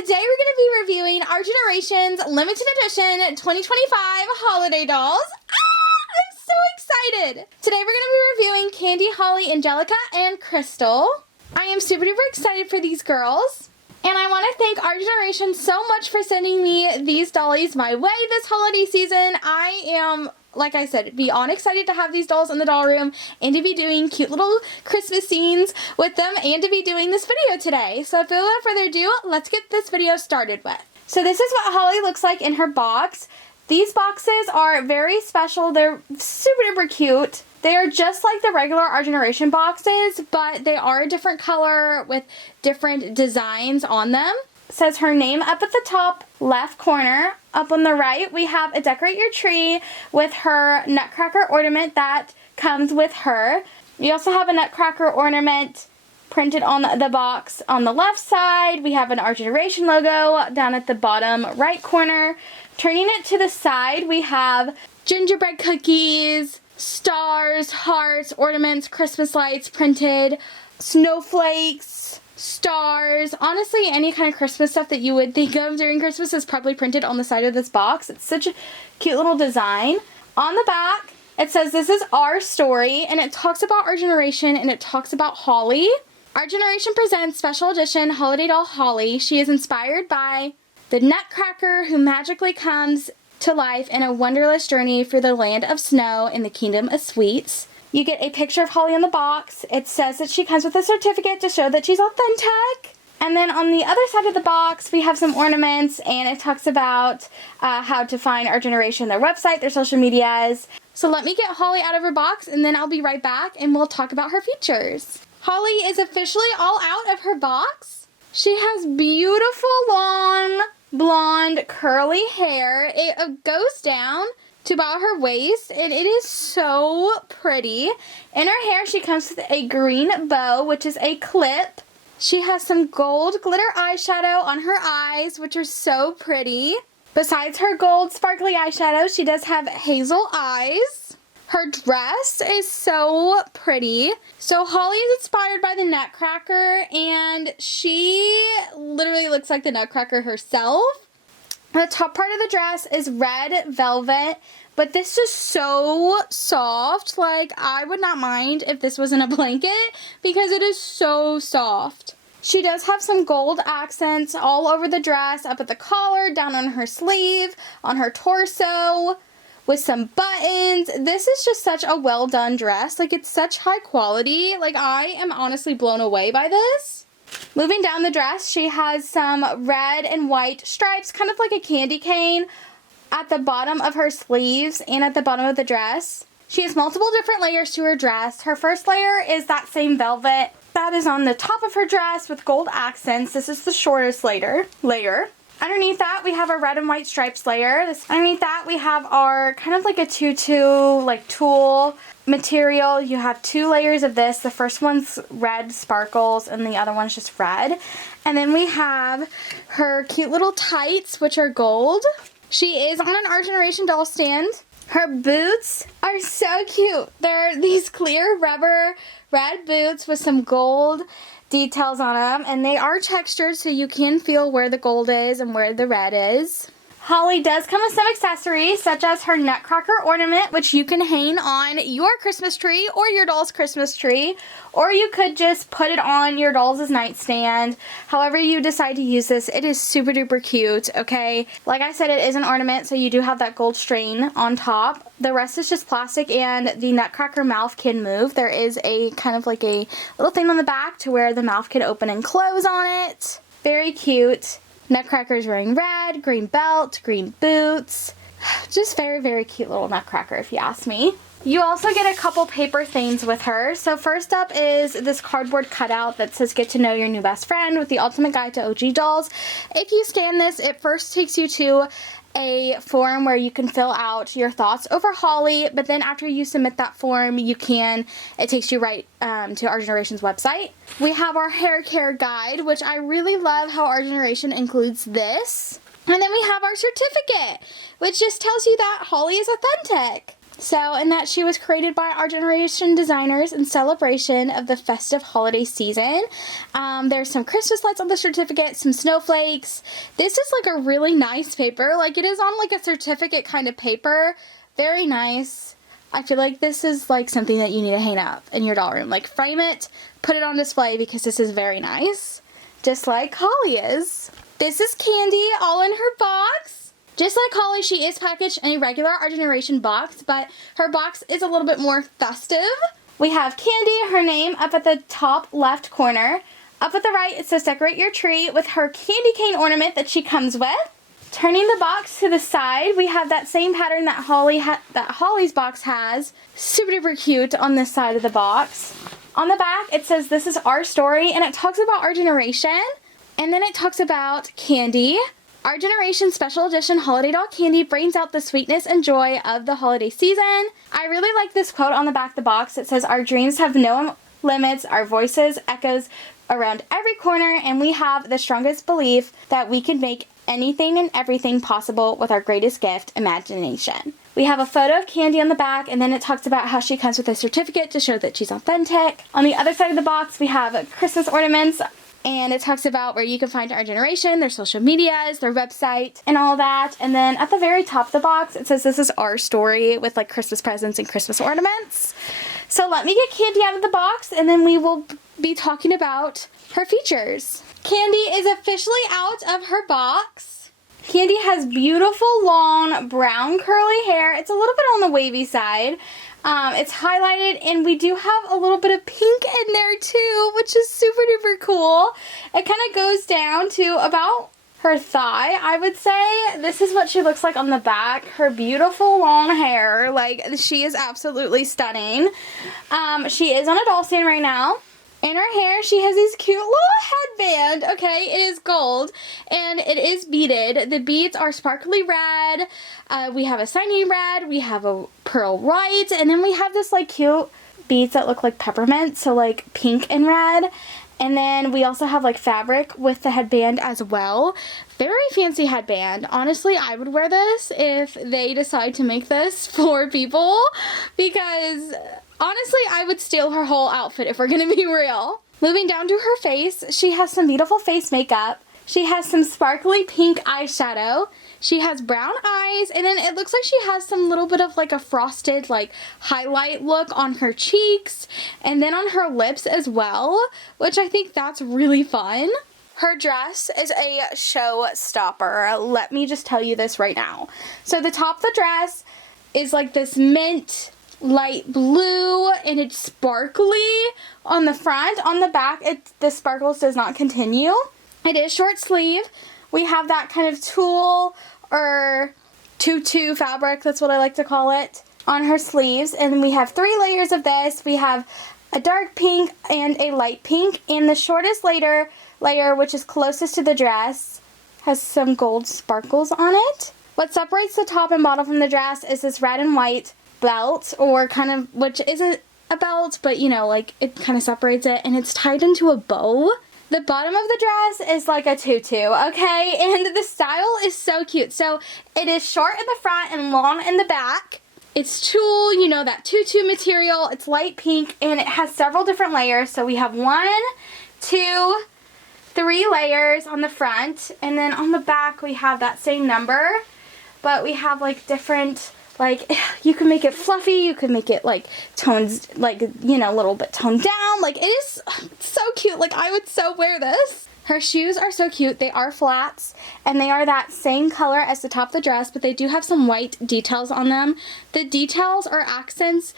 today we're going to be reviewing Our Generation's limited edition 2025 holiday dolls. I'm so excited! Today we're going to be reviewing Candy, Holly, Angelica, and Crystal. I am super duper excited for these girls. And I want to thank Our Generation so much for sending me these dollies my way this holiday season. I am, like I said, beyond excited to have these dolls in the doll room and to be doing cute little Christmas scenes with them and to be doing this video today. So without further ado, let's get this video started with. So this is what Holly looks like in her box. These boxes are very special. They're super duper cute. They are just like the regular Our Generation boxes, but they are a different color with different designs on them. It says her name up at the top left corner. Up on the right, we have a decorate your tree with her nutcracker ornament that comes with her. We also have a nutcracker ornament printed on the box on the left side. We have an Our Generation logo down at the bottom right corner. Turning it to the side, we have gingerbread cookies, stars, hearts, ornaments, Christmas lights printed, snowflakes, stars. Honestly, any kind of Christmas stuff that you would think of during Christmas is probably printed on the side of this box. It's such a cute little design. On the back, it says this is our story, and it talks about Our Generation, and it talks about Holly. Our Generation presents special edition holiday doll Holly. She is inspired by the nutcracker who magically comes to life in a wonderless journey through the land of snow in the kingdom of sweets. You get a picture of Holly in the box. It says that she comes with a certificate to show that she's authentic. And then on the other side of the box, we have some ornaments, and it talks about how to find Our Generation, their website, their social medias. So let me get Holly out of her box, and then I'll be right back, and we'll talk about her features. Holly is officially all out of her box. She has beautiful long blonde curly hair. It goes down to about her waist, and it is so pretty. In her hair, she comes with a green bow, which is a clip. She has some gold glitter eyeshadow on her eyes, which are so pretty. Besides her gold sparkly eyeshadow, she does have hazel eyes. Her dress is so pretty. So Holly is inspired by the Nutcracker, and she literally looks like the Nutcracker herself. The top part of the dress is red velvet, but this is so soft. Like, I would not mind if this was in a blanket because it is so soft. She does have some gold accents all over the dress, up at the collar, down on her sleeve, on her torso, with some buttons. This is just such a well done dress. Like, it's such high quality. Like, I am honestly blown away by this. Moving down the dress, she has some red and white stripes, kind of like a candy cane, at the bottom of her sleeves and at the bottom of the dress. She has multiple different layers to her dress. Her first layer is that same velvet that is on the top of her dress with gold accents. This is the shortest layer. Underneath that, we have a red and white stripes layer. Underneath that, we have our kind of like a tutu, like tulle material. You have two layers of this. The first one's red sparkles and the other one's just red. And then we have her cute little tights, which are gold. She is on an Our Generation doll stand. Her boots are so cute. They're these clear rubber red boots with some gold details on them, and they are textured so you can feel where the gold is and where the red is. Holly does come with some accessories such as her nutcracker ornament, which you can hang on your Christmas tree or your doll's Christmas tree, or you could just put it on your doll's nightstand. However you decide to use this, it is super duper cute, okay? Like I said, it is an ornament, so you do have that gold string on top. The rest is just plastic, and the nutcracker mouth can move. There is a kind of like a little thing on the back to where the mouth can open and close on it. Very cute. Nutcracker's wearing red, green belt, green boots. Just very, very cute little Nutcracker, if you ask me. You also get a couple paper things with her. So first up is this cardboard cutout that says get to know your new best friend with the ultimate guide to OG dolls. If you scan this, it first takes you to a form where you can fill out your thoughts over Holly, but then after you submit that form, it takes you right to Our Generation's website. We have our hair care guide, which I really love how Our Generation includes this. And then we have our certificate, which just tells you that Holly is authentic. So, and that she was created by our generation designers in celebration of the festive holiday season. There's some Christmas lights on the certificate, some snowflakes. This is like a really nice paper. Like, it is on like a certificate kind of paper. Very nice. I feel like this is like something that you need to hang up in your doll room. Like, frame it, put it on display, because this is very nice. Just like Holly is. This is Candy all in her box. Just like Holly, she is packaged in a regular Our Generation box, but her box is a little bit more festive. We have Candy, her name, up at the top left corner. Up at the right, it says decorate your tree with her candy cane ornament that she comes with. Turning the box to the side, we have that same pattern that Holly's box has. Super duper cute on this side of the box. On the back, it says this is our story, and it talks about Our Generation. And then it talks about Candy. Our Generation Special Edition Holiday Doll Candy brings out the sweetness and joy of the holiday season. I really like this quote on the back of the box. It says, our dreams have no limits, our voices echoes around every corner, and we have the strongest belief that we can make anything and everything possible with our greatest gift, imagination. We have a photo of Candy on the back, and then it talks about how she comes with a certificate to show that she's authentic. On the other side of the box, we have Christmas ornaments. And it talks about where you can find Our Generation, their social medias, their website, and all that. And then at the very top of the box, it says this is our story with like Christmas presents and Christmas ornaments. So let me get Candy out of the box, and then we will be talking about her features. Candy is officially out of her box. Candy has beautiful, long, brown, curly hair. It's a little bit on the wavy side. It's highlighted, and we do have a little bit of pink in there too, which is super duper cool. It kind of goes down to about her thigh, I would say. This is what she looks like on the back. Her beautiful long hair, like, she is absolutely stunning. She is on a doll stand right now. In her hair, she has this cute little headband, okay? It is gold, and it is beaded. The beads are sparkly red. We have a shiny red. We have a pearl white, and then we have this, like, cute beads that look like peppermint, so, like, pink and red. And then we also have, like, fabric with the headband as well. Very fancy headband. Honestly, I would wear this if they decide to make this for people, because honestly, I would steal her whole outfit if we're gonna be real. Moving down to her face, she has some beautiful face makeup. She has some sparkly pink eyeshadow. She has brown eyes, and then it looks like she has some little bit of like a frosted like highlight look on her cheeks, and then on her lips as well, which I think that's really fun. Her dress is a showstopper. Let me just tell you this right now. So the top of the dress is like this mint light blue, and it's sparkly on the front. On the back, the sparkles does not continue. It is short sleeve. We have that kind of tulle or tutu fabric, that's what I like to call it, on her sleeves. And we have 3 layers of this. We have a dark pink and a light pink, and the shortest layer, which is closest to the dress, has some gold sparkles on it. What separates the top and bottom from the dress is this red and white belt, or kind of, which isn't a belt, but you know, like, it kind of separates it, and it's tied into a bow. The bottom of the dress is like a tutu, okay? And the style is so cute. So it is short in the front and long in the back. It's tulle, you know, that tutu material. It's light pink, and it has several different layers. So we have 1, 2, 3 layers on the front, and then on the back we have that same number, but we have like different, like, you can make it fluffy, you can make it like tones, like, you know, a little bit toned down. Like, it is so cute. Like, I would so wear this. Her shoes are so cute. They are flats, and they are that same color as the top of the dress, but they do have some white details on them. The details or accents,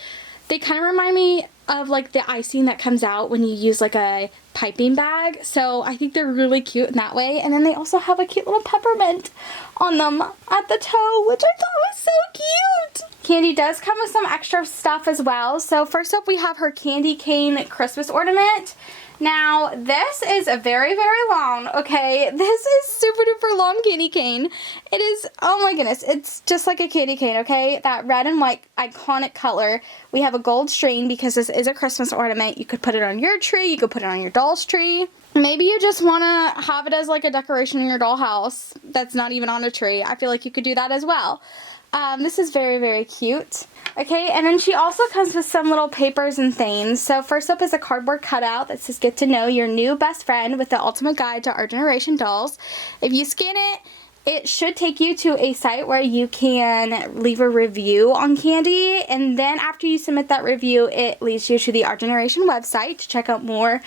they kind of remind me of like the icing that comes out when you use like a piping bag. So I think they're really cute in that way. And then they also have a cute little peppermint on them at the toe, which I thought was so cute. Candy does come with some extra stuff as well. So first up, we have her candy cane Christmas ornament. Now, this is very, very long, okay? This is super duper long candy cane. It is, oh my goodness, it's just like a candy cane, okay? That red and white iconic color. We have a gold string because this is a Christmas ornament. You could put it on your tree. You could put it on your doll's tree. Maybe you just want to have it as like a decoration in your dollhouse that's not even on a tree. I feel like you could do that as well. This is very, very cute. Okay, and then she also comes with some little papers and things. So first up is a cardboard cutout that says get to know your new best friend with the ultimate guide to our generation dolls. If you scan it, it should take you to a site where you can leave a review on Candy, and then after you submit that review, it leads you to the Our Generation website to check out more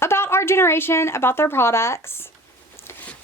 about Our Generation, about their products.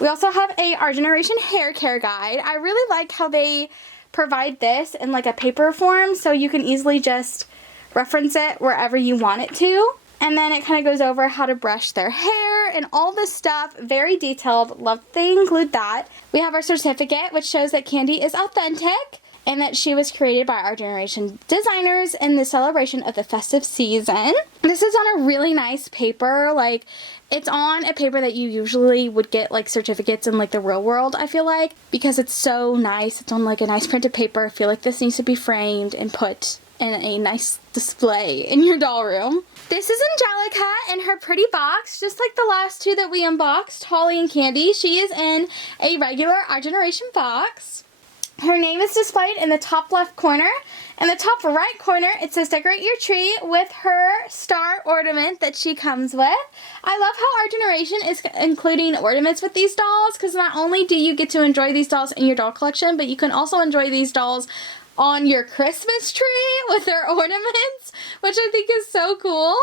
We also have a Our Generation hair care guide. I really like how they provide this in like a paper form so you can easily just reference it wherever you want it to. And then it kind of goes over how to brush their hair and all this stuff. Very detailed. Love that they include that. We have our certificate, which shows that Candy is authentic and that she was created by Our Generation designers in the celebration of the festive season. This is on a really nice paper. Like, it's on a paper that you usually would get like certificates in like the real world, I feel like, because it's so nice. It's on like a nice printed paper. I feel like this needs to be framed and put in a nice display in your doll room. This is Angelica in her pretty box, just like the last two that we unboxed, Holly and Candy. She is in a regular Our Generation box. Her name is displayed in the top left corner. In the top right corner, it says decorate your tree with her star ornament that she comes with. I love how Our Generation is including ornaments with these dolls, because not only do you get to enjoy these dolls in your doll collection, but you can also enjoy these dolls on your Christmas tree with their ornaments, which I think is so cool.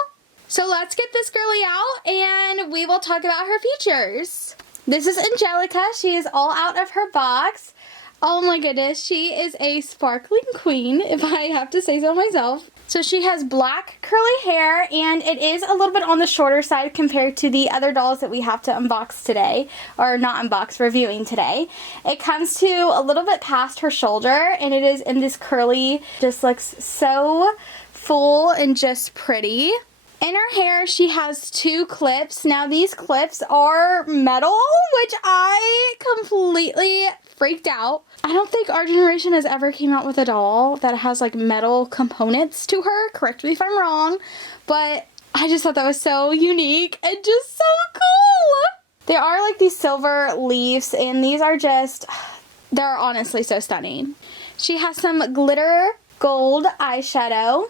So let's get this girly out and we will talk about her features. This is Angelica. She is all out of her box. Oh my goodness, she is a sparkling queen, if I have to say so myself. So she has black curly hair, and it is a little bit on the shorter side compared to the other dolls that we have to unbox today, or not unbox, reviewing today. It comes to a little bit past her shoulder, and it is in this curly, just looks so full and just pretty. In her hair, she has two clips. Now, these clips are metal, which I completely freaked out. I don't think Our Generation has ever came out with a doll that has like metal components to her. Correct me if I'm wrong, but I just thought that was so unique and just so cool. There are like these silver leaves, and these are just, they're honestly so stunning. She has some glitter gold eyeshadow.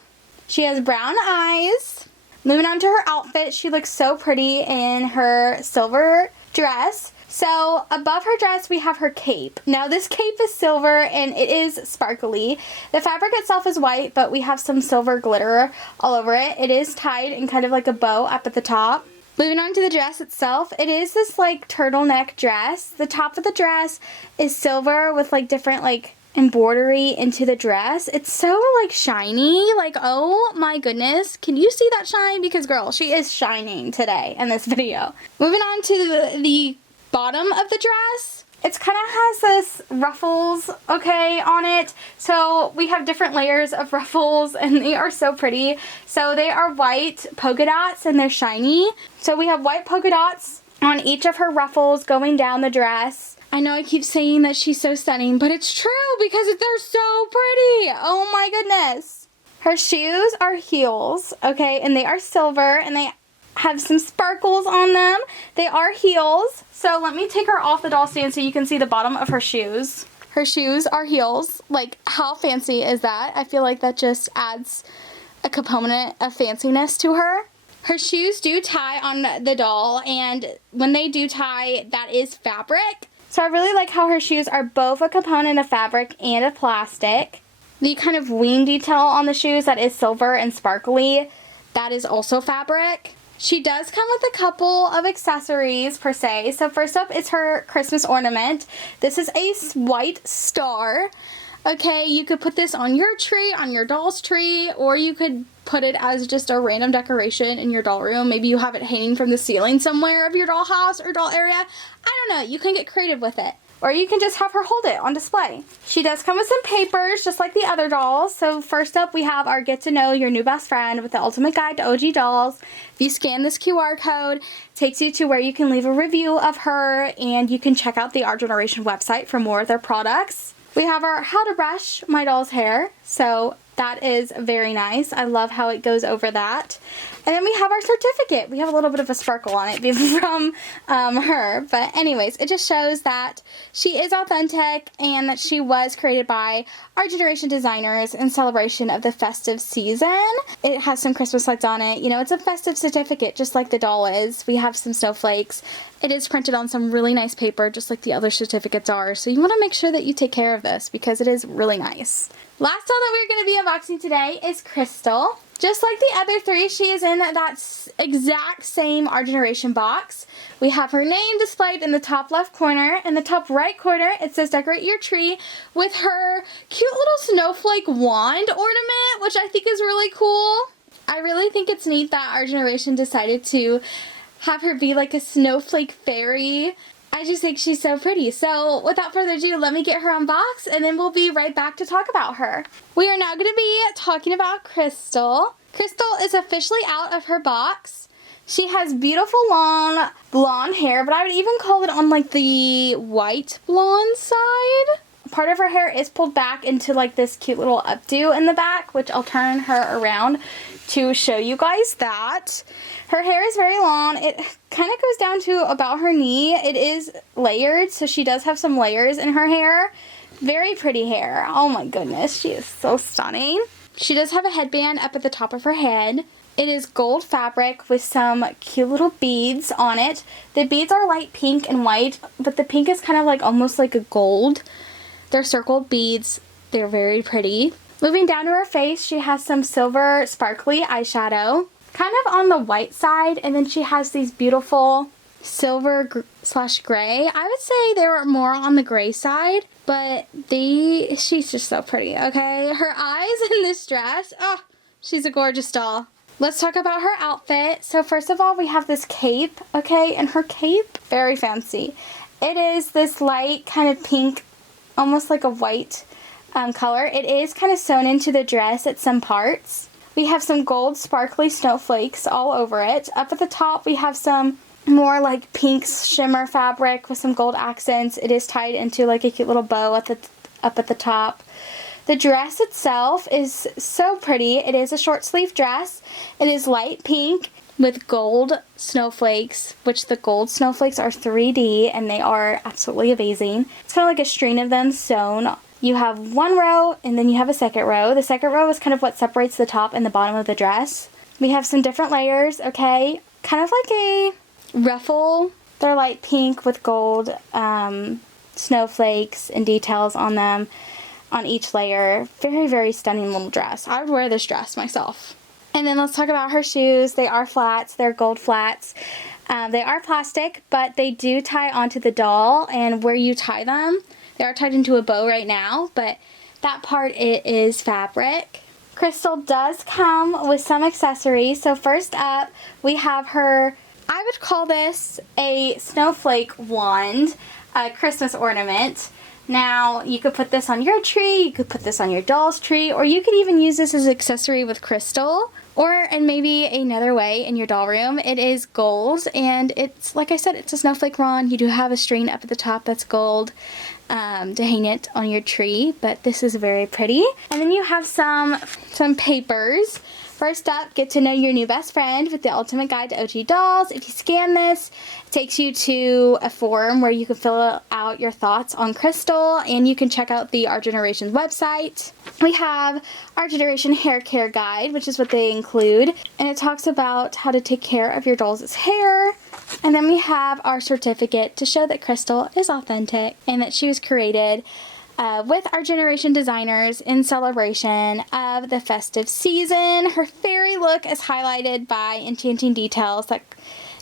She has brown eyes. Moving on to her outfit, she looks so pretty in her silver dress. So above her dress, we have her cape. Now this cape is silver and it is sparkly. The fabric itself is white, but we have some silver glitter all over it. It is tied in kind of like a bow up at the top. Moving on to the dress itself, it is this like turtleneck dress. The top of the dress is silver with like different like embroidery into the dress. It's so like shiny, like oh my goodness, can you see that shine? Because girl, she is shining today in this video. Moving on to the bottom of the dress, it's kind of has this ruffles, okay, on it. So we have different layers of ruffles and they are so pretty. So they are white polka dots and they're shiny. So we have white polka dots on each of her ruffles going down the dress. I know I keep saying that she's so stunning, but it's true because they're so pretty. Oh my goodness. Her shoes are heels, okay, and they are silver and they have some sparkles on them. They are heels. So let me take her off the doll stand so you can see the bottom of her shoes. Her shoes are heels. Like, how fancy is that? I feel like that just adds a component of fanciness to her. Her shoes do tie on the doll, and when they do tie, that is fabric. So I really like how her shoes are both a component of fabric and of plastic. The kind of wing detail on the shoes that is silver and sparkly, that is also fabric. She does come with a couple of accessories per se. So first up is her Christmas ornament. This is a white star. Okay, you could put this on your tree, on your doll's tree, or you could put it as just a random decoration in your doll room. Maybe you have it hanging from the ceiling somewhere of your doll house or doll area. I don't know, you can get creative with it. Or you can just have her hold it on display. She does come with some papers, just like the other dolls. So first up, we have our Get to Know Your New Best Friend with the Ultimate Guide to OG Dolls. If you scan this QR code, it takes you to where you can leave a review of her, and you can check out the Our Generation website for more of their products. We have our How to Brush My Doll's Hair. So That is very nice. I love how it goes over that. And then we have our certificate. We have a little bit of a sparkle on it from her. But anyways, it just shows that she is authentic and that she was created by our generation designers in celebration of the festive season. It has some Christmas lights on it. You know, it's a festive certificate, just like the doll is. We have some snowflakes. It is printed on some really nice paper, just like the other certificates are. So you want to make sure that you take care of this because it is really nice. Last doll that we're going to be unboxing today is Crystal. Just like the other three, she is in that exact same Our Generation box. We have her name displayed in the top left corner. In the top right corner, it says decorate your tree with her cute little snowflake wand ornament, which I think is really cool. I really think it's neat that Our Generation decided to have her be like a snowflake fairy. I just think she's so pretty. So without further ado, let me get her unboxed and then we'll be right back to talk about her. We are now going to be talking about Crystal. Crystal is officially out of her box. She has beautiful long blonde hair, but I would even call it on like the white blonde side. Part of her hair is pulled back into like this cute little updo in the back, which I'll turn her around to show you guys that. Her hair is very long. It kind of goes down to about her knee. It is layered, so she does have some layers in her hair. Very pretty hair. Oh my goodness, she is so stunning. She does have a headband up at the top of her head. It is gold fabric with some cute little beads on it. The beads are light pink and white, but the pink is kind of like almost like a gold. They're circled beads. They're very pretty. Moving down to her face, she has some silver sparkly eyeshadow, kind of on the white side, and then she has these beautiful silver slash gray. I would say they were more on the gray side, but she's just so pretty, okay? Her eyes in this dress, oh, she's a gorgeous doll. Let's talk about her outfit. So first of all, we have this cape, okay? And her cape, very fancy. It is this light kind of pink, almost like a white color. It is kind of sewn into the dress at some parts. We have some gold sparkly snowflakes all over it. Up at the top we have some more like pink shimmer fabric with some gold accents. It is tied into like a cute little bow up at the top. The dress itself is so pretty. It is a short sleeve dress. It is light pink with gold snowflakes, which the gold snowflakes are 3D and they are absolutely amazing. It's kind of like a string of them sewn. You have one row and then you have a second row. The second row is kind of what separates the top and the bottom of the dress. We have some different layers, okay? Kind of like a ruffle. They're light pink with gold snowflakes and details on them on each layer. Very, very stunning little dress. I would wear this dress myself. And then let's talk about her shoes. They are flats. They're gold flats. They are plastic, but they do tie onto the doll, and where you tie them, they are tied into a bow right now, but that part it is fabric. Crystal does come with some accessories. So first up, we have her, I would call this a snowflake wand, a Christmas ornament. Now, you could put this on your tree, you could put this on your doll's tree, or you could even use this as an accessory with Crystal, or in maybe another way in your doll room. It is gold, and it's, like I said, it's a snowflake wand. You do have a string up at the top that's gold to hang it on your tree, but this is very pretty. And then you have some papers. First up, get to know your new best friend with the ultimate guide to OG dolls. If you scan this, it takes you to a form where you can fill out your thoughts on Crystal, and you can check out the Our Generation's website. We have Our Generation hair care guide, which is what they include, and it talks about how to take care of your doll's hair. And then we have our certificate to show that Crystal is authentic and that she was created with Our Generation designers in celebration of the festive season. Her fairy look is highlighted by enchanting details that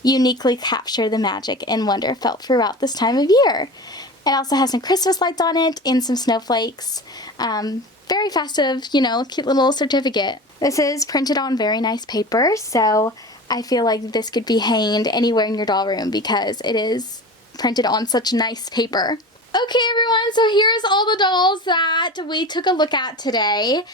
uniquely capture the magic and wonder felt throughout this time of year. It also has some Christmas lights on it and some snowflakes. Very festive, you know, cute little certificate. This is printed on very nice paper, so I feel like this could be hanged anywhere in your doll room because it is printed on such nice paper. Okay everyone, so here's all the dolls that we took a look at today.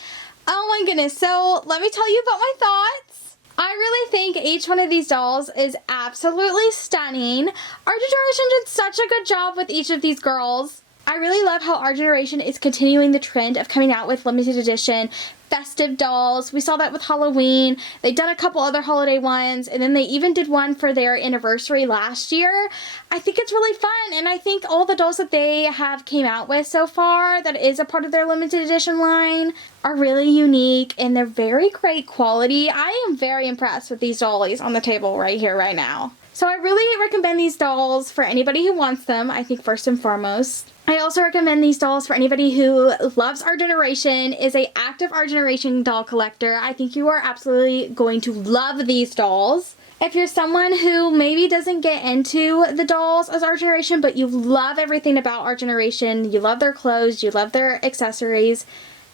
Oh my goodness, so let me tell you about my thoughts. I really think each one of these dolls is absolutely stunning. Our Generation did such a good job with each of these girls. I really love how Our Generation is continuing the trend of coming out with limited edition festive dolls. We saw that with Halloween. They've done a couple other holiday ones, and then they even did one for their anniversary last year. I think it's really fun, and I think all the dolls that they have came out with so far that is a part of their limited edition line are really unique, and they're very great quality. I am very impressed with these dollies on the table right here, right now. So I really recommend these dolls for anybody who wants them, I think first and foremost. I also recommend these dolls for anybody who loves our generation, is a active Our Generation doll collector. I think you are absolutely going to love these dolls. If you're someone who maybe doesn't get into the dolls as Our Generation, but you love everything about Our Generation, you love their clothes, you love their accessories,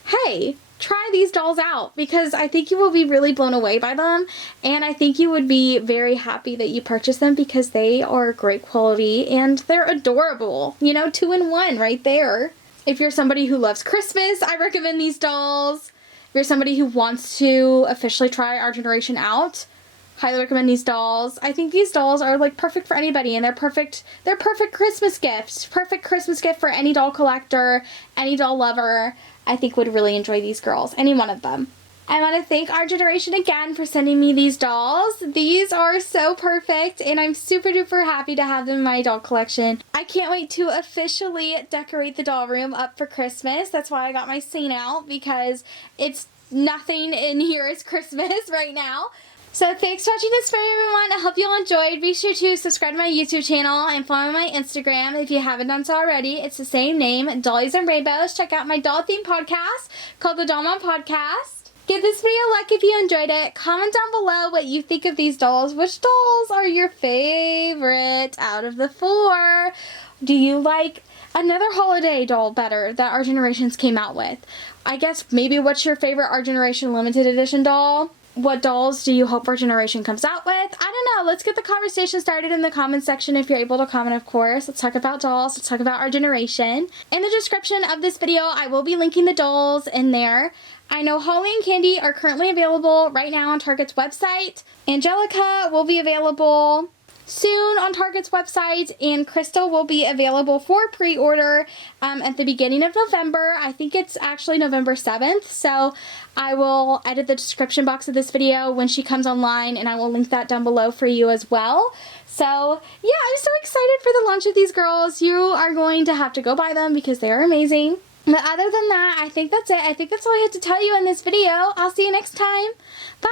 hey, try these dolls out, because I think you will be really blown away by them, and I think you would be very happy that you purchased them because they are great quality and they're adorable. You know, 2-in-1 right there. If you're somebody who loves Christmas, I recommend these dolls. If you're somebody who wants to officially try Our Generation out, highly recommend these dolls. I think these dolls are like perfect for anybody, and they're perfect Christmas gifts. Perfect Christmas gift for any doll collector, any doll lover. I think would really enjoy these girls, any one of them. I want to thank Our Generation again for sending me these dolls. These are so perfect, and I'm super duper happy to have them in my doll collection. I can't wait to officially decorate the doll room up for Christmas. That's why I got my scene out, because it's nothing in here is Christmas right now. So thanks for watching this video, everyone. I hope you all enjoyed. Be sure to subscribe to my YouTube channel and follow my Instagram if you haven't done so already. It's the same name, Dollies and Rainbows. Check out my doll themed podcast called the Doll Mom Podcast. Give this video a like if you enjoyed it. Comment down below what you think of these dolls. Which dolls are your favorite out of the 4? Do you like another holiday doll better that Our Generations came out with? I guess maybe what's your favorite Our Generation limited edition doll? What dolls do you hope Our Generation comes out with? I don't know. Let's get the conversation started in the comment section if you're able to comment, of course. Let's talk about dolls. Let's talk about Our Generation. In the description of this video, I will be linking the dolls in there. I know Holly and Candy are currently available right now on Target's website. Angelica will be available soon on Target's website, and Crystal will be available for pre-order at the beginning of November. I think it's actually November 7th, so I will edit the description box of this video when she comes online, and I will link that down below for you as well. So yeah, I'm so excited for the launch of these girls. You are going to have to go buy them because they are amazing. But other than that, I think that's it. I think that's all I had to tell you in this video. I'll see you next time. Bye!